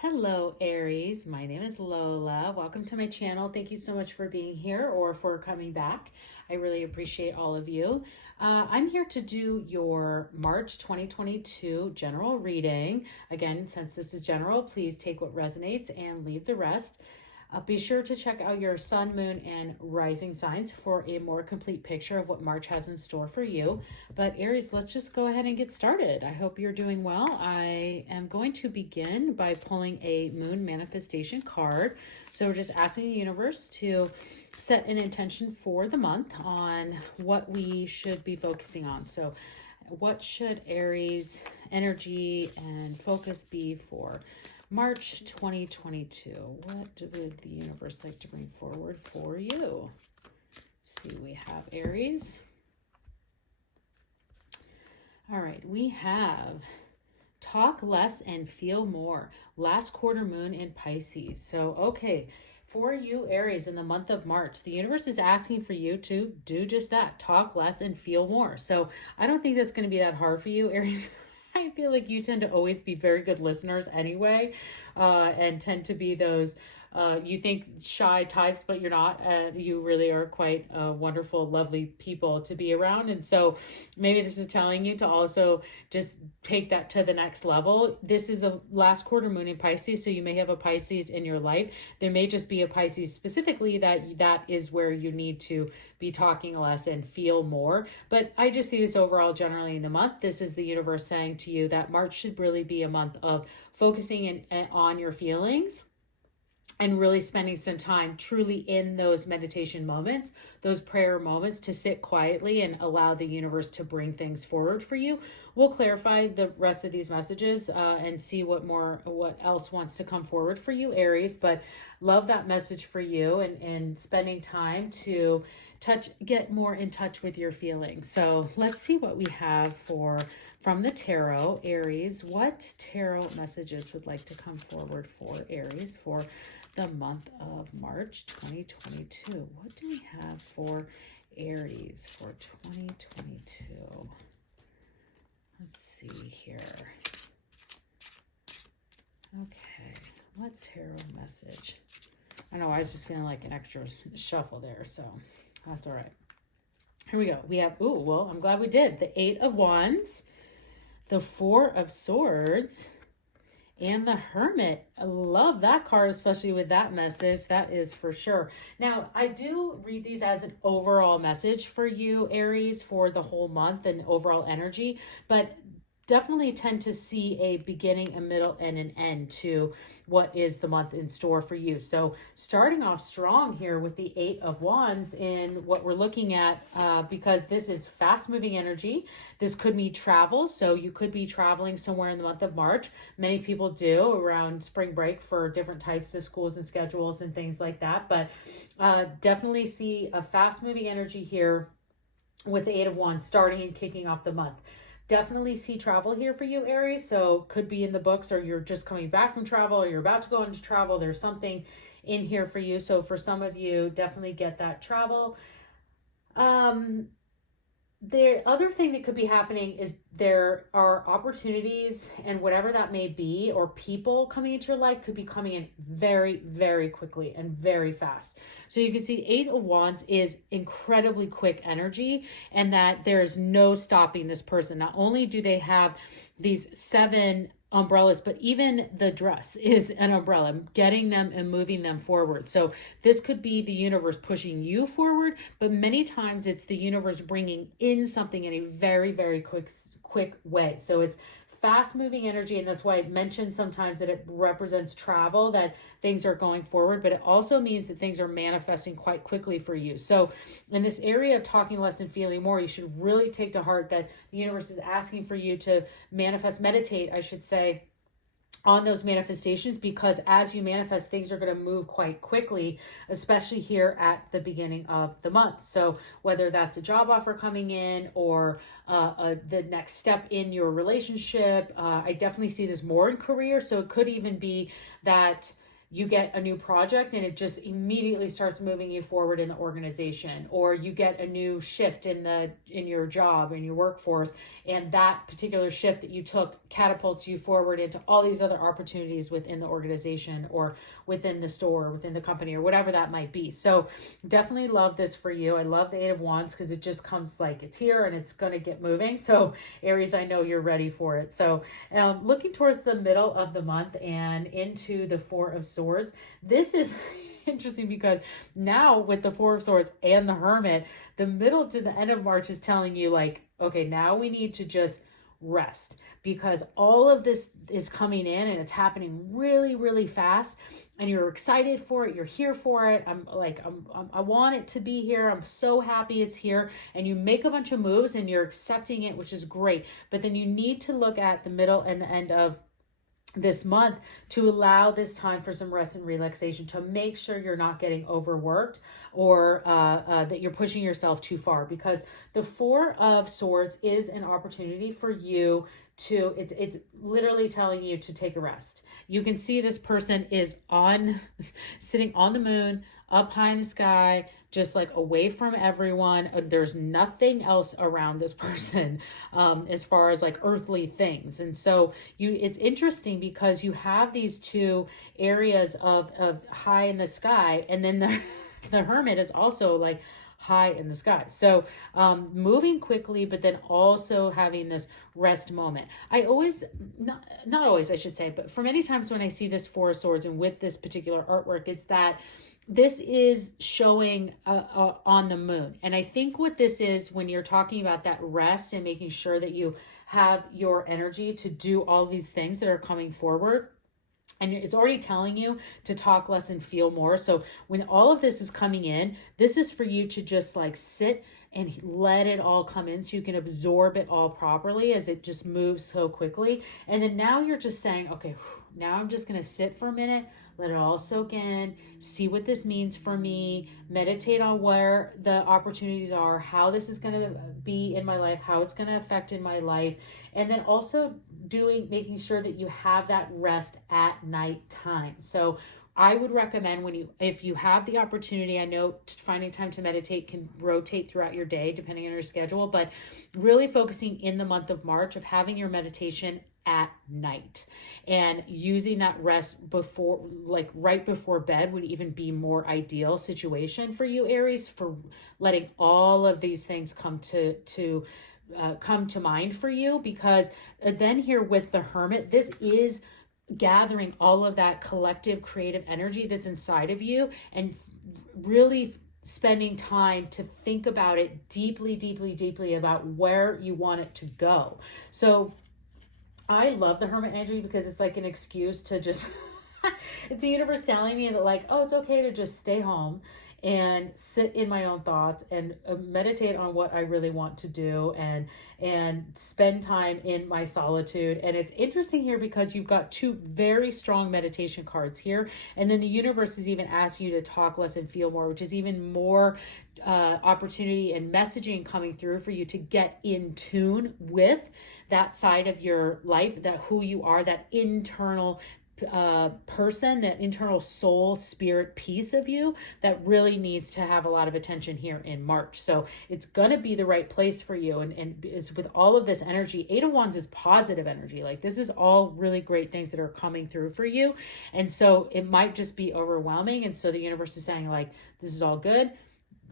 Hello, Aries. My name is Lola. Welcome to my channel. Thank you so much for being here or for coming back. I really appreciate all of you. I'm here to do your March 2022 general reading. Again, since this is general, please take what resonates and leave the rest. Be sure to check out your sun, moon, and rising signs for a more complete picture of what March has in store for you. But Aries, let's just go ahead and get started. I hope you're doing well. I am going to begin by pulling a moon manifestation card. So we're just asking the universe to set an intention for the month on what we should be focusing on. So what should Aries energy and focus be for March 2022? What would the universe like to bring forward for you? See, we have Aries. All right, we have talk less and feel more. Last quarter moon in Pisces. So, okay, for you, Aries, in the month of March, the universe is asking for you to do just that. Talk less and feel more. So I don't think that's going to be that hard for you, Aries. I feel like you tend to always be very good listeners anyway, and tend to be those, you think shy types, but you're not. You really are quite wonderful, lovely people to be around. And so maybe this is telling you to also just take that to the next level. This is a last quarter moon in Pisces, so you may have a Pisces in your life. There may just be a Pisces specifically that is where you need to be talking less and feel more. But I just see this overall generally in the month. This is the universe saying to you that March should really be a month of focusing on your feelings and really spending some time truly in those meditation moments, those prayer moments, to sit quietly and allow the universe to bring things forward for you. We'll clarify the rest of these messages and see what else wants to come forward for you, Aries. But love that message for you and spending time to get more in touch with your feelings. So let's see what we have from the tarot, Aries. What tarot messages would like to come forward for Aries for the month of March 2022? What do we have for Aries for 2022? Let's see here. Okay, what tarot message? I know I was just feeling like an extra shuffle there, so that's all right. Here we go. We have, well, I'm glad we did. The Eight of Wands, the Four of Swords, and the Hermit. I love that card, especially with that message. That is for sure. Now, I do read these as an overall message for you, Aries, for the whole month and overall energy, but definitely tend to see a beginning, a middle, and an end to what is the month in store for you. So starting off strong here with the Eight of Wands in what we're looking at, because this is fast moving energy. This could be travel. So you could be traveling somewhere in the month of March. Many people do around spring break for different types of schools and schedules and things like that. But definitely see a fast moving energy here with the Eight of Wands starting and kicking off the month. Definitely see travel here for you, Aries. So could be in the books, or you're just coming back from travel, or you're about to go into travel. There's something in here for you. So for some of you, definitely get that travel. The other thing that could be happening is there are opportunities, and whatever that may be, or people coming into your life could be coming in very, very quickly and very fast. So you can see Eight of Wands is incredibly quick energy, and that there is no stopping this person. Not only do they have these 7 umbrellas, but even the dress is an umbrella, getting them and moving them forward. So this could be the universe pushing you forward, but many times it's the universe bringing in something in a very, very quick way. So it's fast moving energy, and that's why I mentioned sometimes that it represents travel, that things are going forward, but it also means that things are manifesting quite quickly for you. So in this area of talking less and feeling more, you should really take to heart that the universe is asking for you to meditate, I should say, on those manifestations, because as you manifest, things are going to move quite quickly, especially here at the beginning of the month. So whether that's a job offer coming in, or the next step in your relationship, I definitely see this more in career. So it could even be that you get a new project and it just immediately starts moving you forward in the organization, or you get a new shift in your job, in your workforce, and that particular shift that you took catapults you forward into all these other opportunities within the organization or within the store, within the company, or whatever that might be. So definitely love this for you. I love the Eight of Wands because it just comes like it's here and it's going to get moving. So Aries, I know you're ready for it. So looking towards the middle of the month and into the Four of Swords, this is interesting because now with the Four of Swords and the Hermit, the middle to the end of March is telling you like, okay, now we need to just rest, because all of this is coming in and it's happening really, really fast, and you're excited for it. You're here for it. I want it to be here. I'm so happy it's here. And you make a bunch of moves and you're accepting it, which is great. But then you need to look at the middle and the end of this month to allow this time for some rest and relaxation, to make sure you're not getting overworked or that you're pushing yourself too far, because the Four of Swords is an opportunity for you to, it's literally telling you to take a rest. You can see this person is sitting on the moon, up high in the sky, just like away from everyone. There's nothing else around this person as far as like earthly things. And so it's interesting because you have these two areas of high in the sky, and then the Hermit is also like high in the sky. So moving quickly, but then also having this rest moment. I always, not always, I should say, but for many times when I see this Four of Swords and with this particular artwork, is that this is showing on the moon. And I think what this is, when you're talking about that rest and making sure that you have your energy to do all these things that are coming forward, and it's already telling you to talk less and feel more. So when all of this is coming in, this is for you to just like sit and let it all come in so you can absorb it all properly as it just moves so quickly. And then now you're just saying, okay, now I'm just going to sit for a minute, let it all soak in, see what this means for me, meditate on where the opportunities are, how this is going to be in my life, how it's going to affect in my life. And then also making sure that you have that rest at night time. So I would recommend if you have the opportunity, I know finding time to meditate can rotate throughout your day depending on your schedule, but really focusing in the month of March of having your meditation at night and using that rest before, like right before bed, would even be more ideal situation for you, Aries, for letting all of these things come to mind for you. Because then here with the Hermit, this is gathering all of that collective creative energy that's inside of you and really spending time to think about it deeply, deeply, deeply about where you want it to go. So I love the Hermit energy because it's like an excuse to just, it's the universe telling me that like, oh, it's okay to just stay home and sit in my own thoughts and meditate on what I really want to do and spend time in my solitude. And it's interesting here because you've got two very strong meditation cards here. And then the universe is even asking you to talk less and feel more, which is even more opportunity and messaging coming through for you to get in tune with that side of your life, that who you are, that internal person, that internal soul spirit piece of you that really needs to have a lot of attention here in March. So it's going to be the right place for you. And it's with all of this energy. Eight of Wands is positive energy. Like this is all really great things that are coming through for you. And so it might just be overwhelming. And so the universe is saying like, this is all good.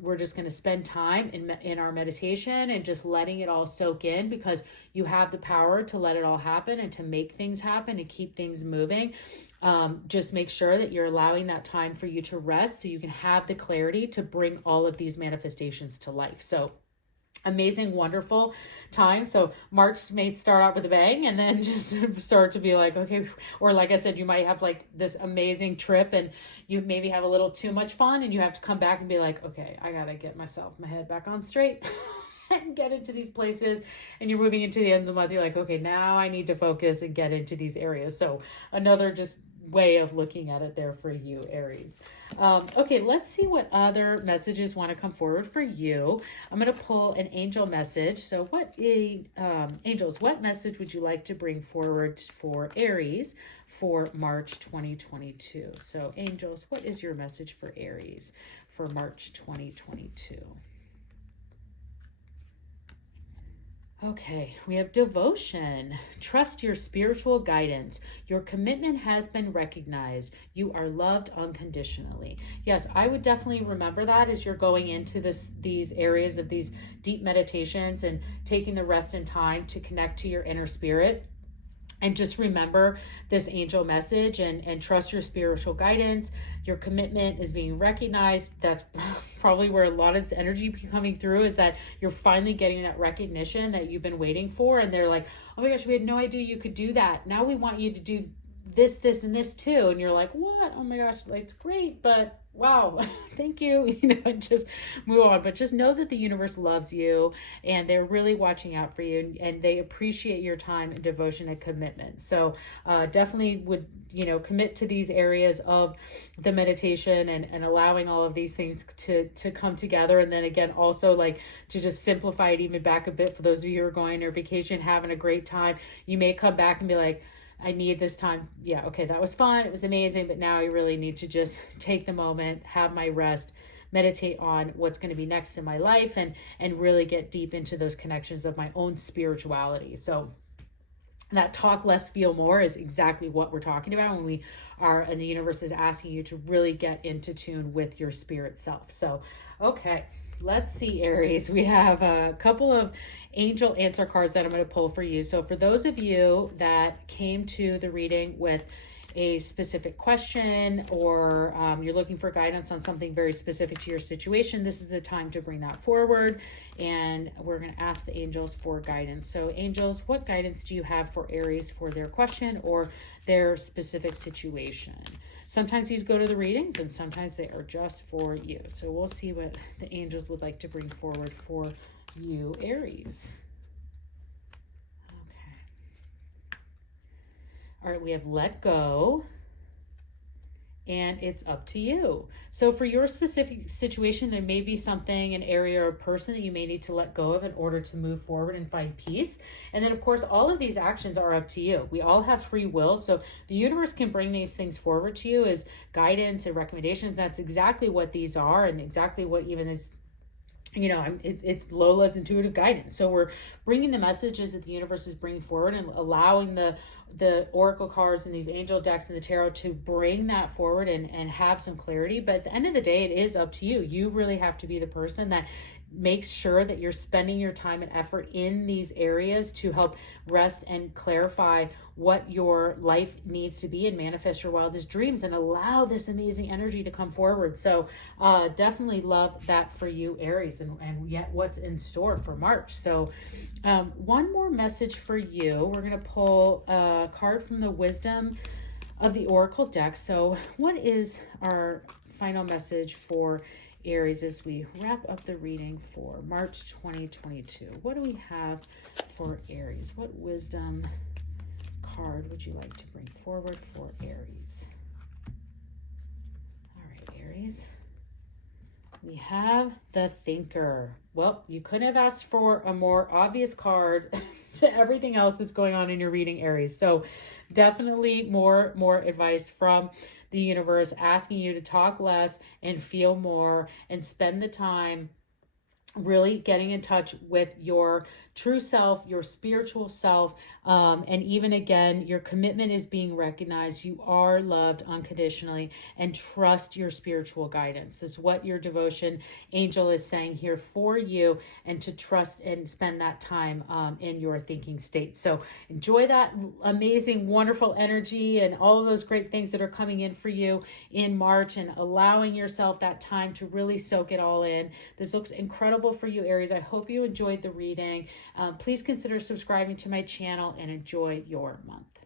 We're just going to spend time in our meditation and just letting it all soak in, because you have the power to let it all happen and to make things happen and keep things moving. Just make sure that you're allowing that time for you to rest so you can have the clarity to bring all of these manifestations to life. So amazing, wonderful time. So March may start out with a bang and then just start to be like, okay, or like I said, you might have like this amazing trip and you maybe have a little too much fun and you have to come back and be like, okay, I got to get my head back on straight and get into these places. And you're moving into the end of the month. You're like, okay, now I need to focus and get into these areas. So another just way of looking at it there for you, Aries. Okay, let's see what other messages want to come forward for you. I'm going to pull an angel message. So angels, what message would you like to bring forward for Aries for March 2022? So angels, what is your message for Aries for March 2022? Okay, we have devotion. Trust your spiritual guidance. Your commitment has been recognized. You are loved unconditionally. Yes, I would definitely remember that as you're going into these areas of these deep meditations and taking the rest and time to connect to your inner spirit. And just remember this angel message and trust your spiritual guidance. Your commitment is being recognized. That's probably where a lot of this energy coming through, is that you're finally getting that recognition that you've been waiting for. And they're like, oh my gosh, we had no idea you could do that. Now we want you to do this, and this too. And you're like, what? Oh my gosh, like, it's great, but wow, thank you. And just move on. But just know that the universe loves you and they're really watching out for you, and they appreciate your time and devotion and commitment. So definitely would, commit to these areas of the meditation and allowing all of these things to come together. And then again, also like to just simplify it even back a bit for those of you who are going on your vacation, having a great time. You may come back and be like, I need this time. Yeah, okay, that was fun. It was amazing. But now I really need to just take the moment, have my rest, meditate on what's going to be next in my life, and really get deep into those connections of my own spirituality. So that talk less, feel more is exactly what we're talking about when we are, and the universe is asking you to really get into tune with your spirit self. So, okay. Let's see, Aries. We have a couple of angel answer cards that I'm going to pull for you. So for those of you that came to the reading with a specific question, or you're looking for guidance on something very specific to your situation, this is the time to bring that forward. And we're going to ask the angels for guidance. So angels, what guidance do you have for Aries for their question or their specific situation? Sometimes these go to the readings and sometimes they are just for you. So we'll see what the angels would like to bring forward for you, Aries. Okay. All right, we have let go, and it's up to you. So for your specific situation, there may be something, an area or a person that you may need to let go of in order to move forward and find peace. And then of course, all of these actions are up to you. We all have free will. So the universe can bring these things forward to you as guidance and recommendations. That's exactly what these are, and exactly what even is, it's Lola's intuitive guidance. So we're bringing the messages that the universe is bringing forward and allowing the oracle cards and these angel decks and the tarot to bring that forward and have some clarity. But at the end of the day, it is up to you. You really have to be the person that makes sure that you're spending your time and effort in these areas to help rest and clarify what your life needs to be and manifest your wildest dreams and allow this amazing energy to come forward. So definitely love that for you, Aries, and yet what's in store for March. So one more message for you. We're going to pull a card from the Wisdom of the Oracle deck. So what is our final message for Aries as we wrap up the reading for March 2022? What do we have for Aries? What wisdom card would you like to bring forward for Aries? All right, Aries. We have the Thinker. Well, you couldn't have asked for a more obvious card to everything else that's going on in your reading, Aries. So definitely more advice from the universe, asking you to talk less and feel more and spend the time really getting in touch with your true self, your spiritual self, and even again, your commitment is being recognized. You are loved unconditionally, and trust your spiritual guidance. This is what your devotion angel is saying here for you, and to trust and spend that time in your thinking state. So enjoy that amazing, wonderful energy and all of those great things that are coming in for you in March, and allowing yourself that time to really soak it all in. This looks incredible for you, Aries. I hope you enjoyed the reading. Please consider subscribing to my channel and enjoy your month.